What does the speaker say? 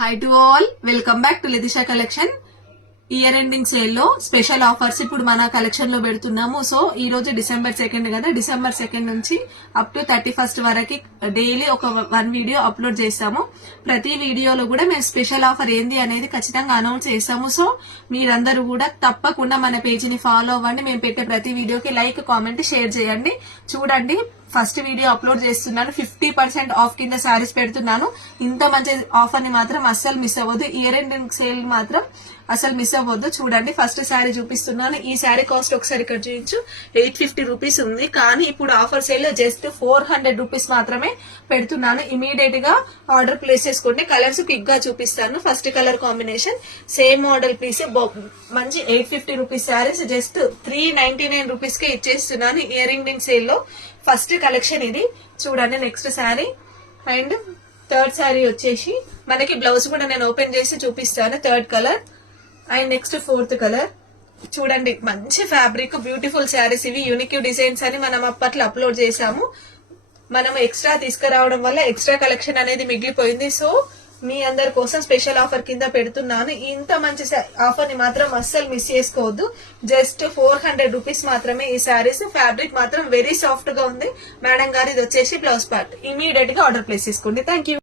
Hi to all, welcome back to Lidisha collection. Year ending sale లో special offers ఇప్పుడు మన collection లో పెడుతున్నాము. సో ఈ రోజు డిసెంబర్ 2 కదా, డిసెంబర్ 2 నుంచి అప్ టు 31 వరకు డైలీ ఒక 1 వీడియో అప్లోడ్ చేస్తాము. ప్రతి వీడియోలో కూడా మేము స్పెషల్ ఆఫర్ ఏంది అనేది ఖచ్చితంగా అనౌన్స్ చేస్తాము. సో మీరందరూ కూడా తప్పకుండా మన పేజీని ఫాలో అవ్వండి. మేము పెట్టే ప్రతి వీడియోకి లైక్, కామెంట్, షేర్ చేయండి. చూడండి, ఫస్ట్ వీడియో అప్లోడ్ చేస్తున్నాను. 50% ఆఫ్ కింద శారీస్ పెడుతున్నాను. ఇంత మంచి ఆఫర్ ని మాత్రం అస్సలు మిస్ అవ్వద్దు. ఇయర్ ఎండింగ్ సేల్ మాత్రం అసలు మిస్ అవ్వద్దు. చూడండి, ఫస్ట్ శారీ చూపిస్తున్నాను. ఈ శారీ కాస్ట్ ఒకసారి ఇక్కడ చూపించు, 850 రూపీస్ ఉంది. కానీ ఇప్పుడు ఆఫర్ సేల్ లో జస్ట్ 400 రూపీస్ మాత్రమే పెడుతున్నాను. ఇమీడియట్ గా ఆర్డర్ ప్లేస్ చేసుకోండి. కలర్స్ క్విక్ గా చూపిస్తాను. First colour combination same model piece, మంచి 850 రూపీస్ శారీస్ జస్ట్ 399 రూపీస్ కే ఇచ్చేస్తున్నాను ఇయర్ ఎండింగ్ సేల్ లో. ఫస్ట్ కలెక్షన్ ఇది. చూడండి, next sari and third sari వచ్చేసి మనకి బ్లౌజ్ కూడా నేను ఓపెన్ చేసి చూపిస్తాను. Third colour and next fourth colour. చూడండి, మంచి ఫ్యాబ్రిక్, బ్యూటిఫుల్ శారీస్ ఇవి. యూనిక్ డిజైన్స్ అని మనం అప్పట్లో అప్లోడ్ చేసాము. మనం ఎక్స్ట్రా తీసుకురావడం వల్ల ఎక్స్ట్రా కలెక్షన్ అనేది మిగిలిపోయింది. సో మీ అందరి కోసం స్పెషల్ ఆఫర్ కింద పెడుతున్నాను. ఇంత మంచి ఆఫర్ ని మాత్రం అస్సలు మిస్ చేసుకోవద్దు. జస్ట్ 400 రూపీస్ మాత్రమే ఈ శారీస్. ఫ్యాబ్రిక్ మాత్రం వెరీ సాఫ్ట్ గా ఉంది. మేడం గారు, ఇది వచ్చేసి బ్లౌజ్ పార్ట్. ఇమీడియట్ గా ఆర్డర్ ప్లేస్ చేసుకోండి. Thank you.